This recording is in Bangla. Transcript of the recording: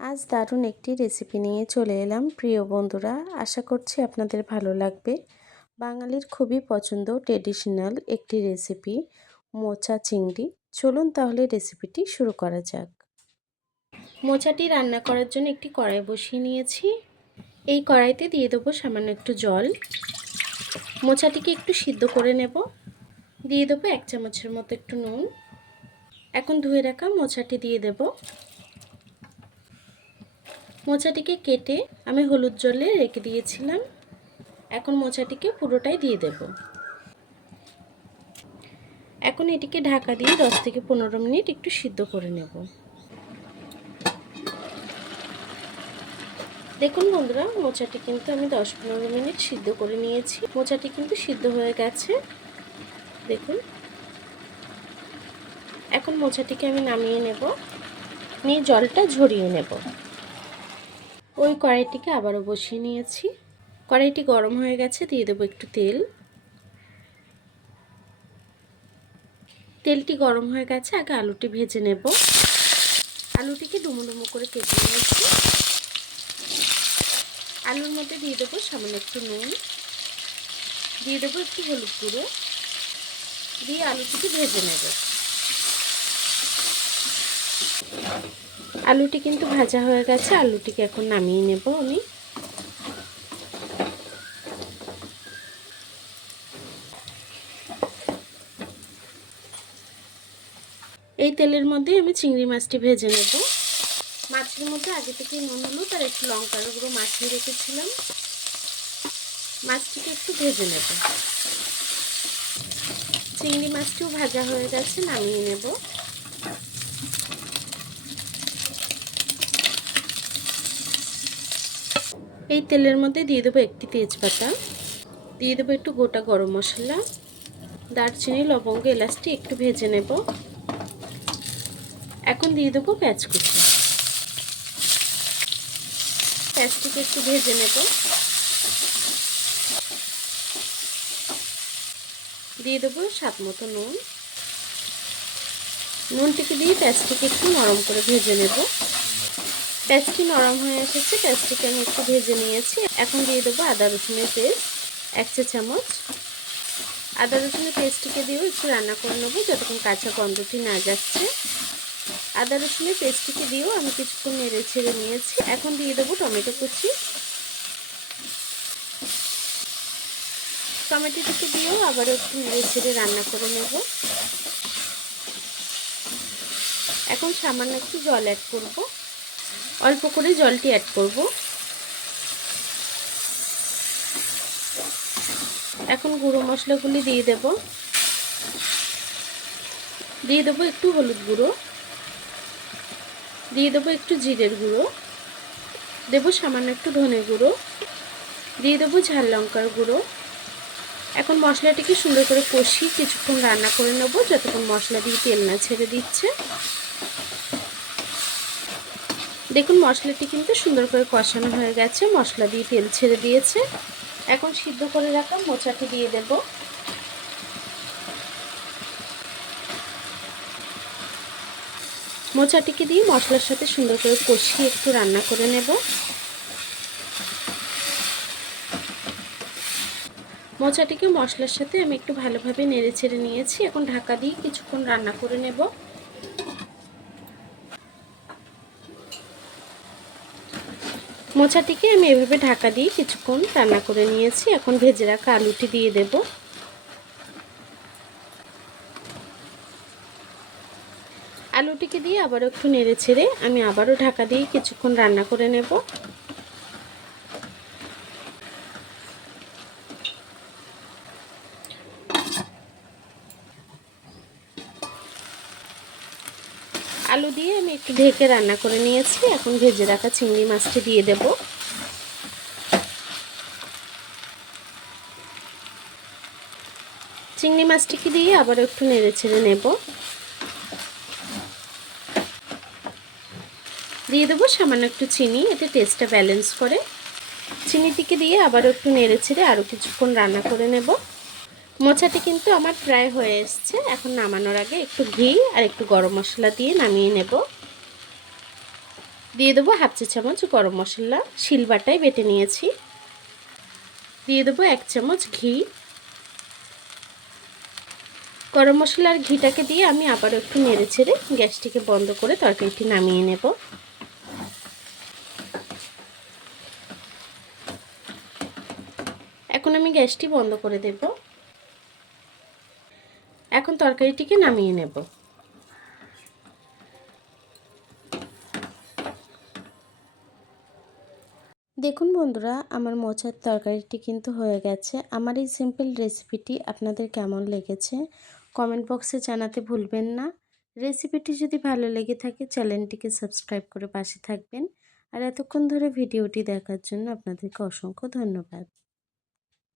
আজ দারুণ একটি রেসিপি নিয়ে চলে এলাম প্রিয় বন্ধুরা। আশা করছি আপনাদের ভালো লাগবে। বাঙালির খুবই পছন্দ ট্রেডিশনাল একটি রেসিপি, মোচা চিংড়ি। চলুন তাহলে রেসিপিটি শুরু করা যাক। মোচাটি রান্না করার জন্য একটি কড়াই বসিয়ে নিয়েছি। এই কড়াইতে দিয়ে দেবো সামান্য একটু জল। মোচাটিকে একটু সিদ্ধ করে নেব। দিয়ে দেবো 1 চামচের মতো একটু নুন। এখন ধুয়ে রাখা মোচাটি দিয়ে দেব। মোচাটিকে কেটে আমি হলুদ জলে রেখে দিয়েছিলাম। এখন মোচাটিকে পুরোটাই দিয়ে দেব। এখন এটিকে ঢাকা দিয়ে 10 থেকে 15 মিনিট একটু সিদ্ধ করে নেব। দেখুন বন্ধুরা, মোচাটি কিন্তু আমি 10-15 মিনিট সিদ্ধ করে নিয়েছি। মোচাটি কিন্তু সিদ্ধ হয়ে গেছে, দেখুন। এখন মোচাটিকে আমি নামিয়ে নেব, নিয়ে জলটা ঝরিয়ে নেব। ওই কড়াইটিকে আবারও বসিয়ে নিয়েছি। কড়াইটি গরম হয়ে গেছে, দিয়ে দেবো একটু তেল। তেলটি গরম হয়ে গেছে, আগে আলুটি ভেজে নেব। আলুটিকে ডুমো ডুমো করে কেটে নিয়েছি। আলুর মধ্যে দিয়ে দেবো সামান্য একটু নুন, দিয়ে দেবো একটু হলুদ গুঁড়ো, দিয়ে আলুটিকে ভেজে নেব। আলুটি কিন্তু ভাজা হয়ে গেছে, আলুটিকে এখন নামিয়ে নেব আমি। এই তেলের মধ্যে আমি চিংড়ি মাছটি ভেজে নেব। মাছের মধ্যে আগে থেকে নুন হলুদ আর একটু লঙ্কার গুঁড়ো মাখিয়ে রেখেছিলাম। মাছটিকে একটু ভেজে নেব। চিংড়ি মাছটিও ভাজা হয়ে গেছে, নামিয়ে নেব। এই তেলের মধ্যে দিয়ে দেবো একটি তেজপাতা, দিয়ে দেবো একটু গোটা গরম মশলা, দারচিনি, লবঙ্গ, এলাচটি একটু ভেজে নেব। এখন দিয়ে দেবো পেঁয়াজ কুচি। পেঁয়াজটিকে একটু ভেজে নেব। দিয়ে দেবো স্বাদ মতো নুন। নুনটিকে দিয়ে পেঁয়াজটিকে একটু নরম করে ভেজে নেব। পেঁয়াজটি নরম হয়ে এসেছে, পেঁয়াজটিকে আমি একটু ভেজে নিয়েছি। এখন দিয়ে দেবো আদা রসুনের পেস্ট 1 চা চামচ। আদা রসুনের পেস্টটিকে দিয়েও একটু রান্না করে নেবো যতক্ষণ কাঁচা গন্ধটি না যাচ্ছে। আদা রসুনের পেস্টটিকে দিয়েও আমি কিছুক্ষণ নেড়ে ছেড়ে নিয়েছি। এখন দিয়ে দেবো টমেটো কুচি। টমেটোটিকে দিয়েও আবারও একটু নেড়ে ছেড়ে রান্না করে নেব। এখন সামান্য একটু জল অ্যাড করব, অল্প করে জলটি অ্যাড করব। এখন গুঁড়ো মশলাগুলি দিয়ে দেব। দিয়ে দেবো একটু হলুদ গুঁড়ো, দিয়ে দেবো একটু জিরের গুঁড়ো, দেবো সামান্য একটু ধনে গুঁড়ো, দিয়ে দেবো ঝাল লঙ্কার গুঁড়ো। এখন মশলাটিকে সুন্দর করে কষিয়ে কিছুক্ষণ রান্না করে নেব যতক্ষণ মশলা দিয়ে তেল না ছেড়ে দিচ্ছে। দেখুন মশলাটি কিন্তু সুন্দর করে কষানো হয়ে গেছে, মশলা দিয়ে তেল ছেড়ে দিয়েছে। এখন সিদ্ধ করে রাখা মোচাটি দিয়ে দেব। মোচাটিকে দিয়ে মশলার সাথে সুন্দর করে কষিয়ে একটু রান্না করে নেব। মোচাটিকে মশলার সাথে আমি একটু ভালোভাবে নেড়ে ছেড়ে নিয়েছি। এখন ঢাকা দিয়ে কিছুক্ষণ রান্না করে নেব। মোচাটিকে আমি এভাবে ঢাকা দিয়ে কিছুক্ষণ রান্না করে নিয়েছি। এখন ভেজে রাখা আলুটি দিয়ে দেব। আলুটিকে দিয়ে আবারও একটু নেড়ে ছেড়ে আমি আবারও ঢাকা দিয়ে কিছুক্ষণ রান্না করে নেব। আলু দিয়ে আমি একটু ঢেকে রান্না করে নিয়েছি। এখন ভেজে রাখা চিংড়ি মাছটি দিয়ে দেব। চিংড়ি মাছটিকে দিয়ে আবারও একটু নেড়ে ছেড়ে নেব। দিয়ে দেবো সামান্য একটু চিনি, এতে টেস্টটা ব্যালেন্স করে। চিনিটিকে দিয়ে আবারও একটু নেড়ে ছেড়ে আরও কিছুক্ষণ রান্না করে নেব। মোচাটি কিন্তু আমার প্রায় হয়ে এসছে। এখন নামানোর আগে একটু ঘি আর একটু গরম মশলা দিয়ে নামিয়ে নেব। দিয়ে দেবো হাফ চা চামচ গরম মশলা, শিলবাটায় বেটে নিয়েছি। দিয়ে দেবো 1 চামচ ঘি। গরম মশলা আর ঘিটাকে দিয়ে আমি আবারও একটু নেড়ে ছেড়ে গ্যাসটিকে বন্ধ করে তরকারিটি নামিয়ে নেব। এখন আমি গ্যাসটি বন্ধ করে দেব। এখন তরকারিটিকে নামিয়ে নেব। দেখুন বন্ধুরা, আমার মোচার তরকারিটি কিন্তু হয়ে গেছে। আমার এই সিম্পল রেসিপিটি আপনাদের কেমন লেগেছে কমেন্ট বক্সে জানাতে ভুলবেন না। রেসিপিটি যদি ভালো লেগে থাকে চ্যানেলটিকে সাবস্ক্রাইব করে পাশে থাকবেন। আর এতক্ষণ ধরে ভিডিওটি দেখার জন্য আপনাদেরকে অসংখ্য ধন্যবাদ।